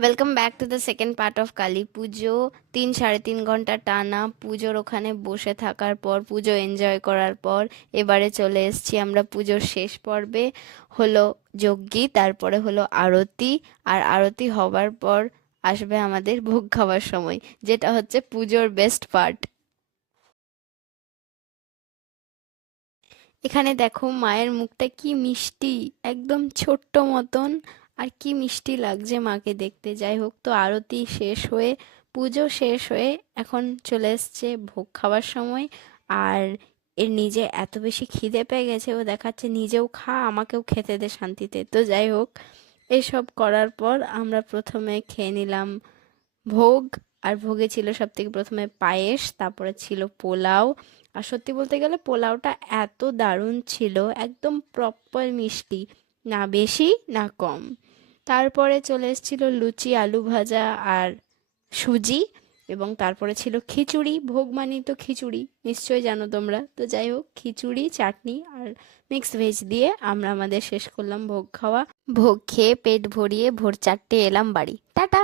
Welcome back to the second part of Kali পুজো। 3 সাড়ে 3 ঘন্টা টানা পুজোর ওখানে বসে থাকার পর, পুজো এনজয় করার পর এবারে চলে এসেছি আমরা পুজোর শেষ পর্বে। হলো যজ্ঞি, তারপরে হলো আরতি। আর আরতি হবার পর আসবে আমাদের ভোগ খাওয়ার সময়, যেটা হচ্ছে পুজোর বেস্ট পার্ট। এখানে দেখো মায়ের মুখটা কি মিষ্টি, একদম ছোট্ট মতন। আর কি মিষ্টি লাগছে মাকে দেখতে। যাই হোক, তো আরতি শেষ হয়ে, পুজো শেষ হয়ে এখন চলে এসছে ভোগ খাওয়ার সময়। আর এর নিজে এত বেশি খিদে পেয়ে গেছে, ও দেখাচ্ছে নিজেও খা, আমাকেও খেতে দে শান্তিতে। তো যাই হোক, এসব করার পর আমরা প্রথমে খেয়ে নিলাম ভোগ। আর ভোগে ছিল সব থেকে প্রথমে পায়েস, তারপরে ছিল পোলাও। আর সত্যি বলতে গেলে পোলাওটা এত দারুণ ছিল, একদম প্রপার মিষ্টি, না বেশি না কম। তারপরে চলে এসেছিল লুচি, আলু ভাজা আর সুজি। এবং তারপরে ছিল খিচুড়ি। ভোগ মানেই তো খিচুড়ি, নিশ্চয়ই জানো তোমরা। তো যাই হোক, খিচুড়ি, চাটনি আর মিক্স ভেজ দিয়ে আমরা আমাদের শেষ করলাম ভোগ খাওয়া। ভোগ খেয়ে পেট ভরিয়ে ভোর 4টে এলাম বাড়ি। টাটা।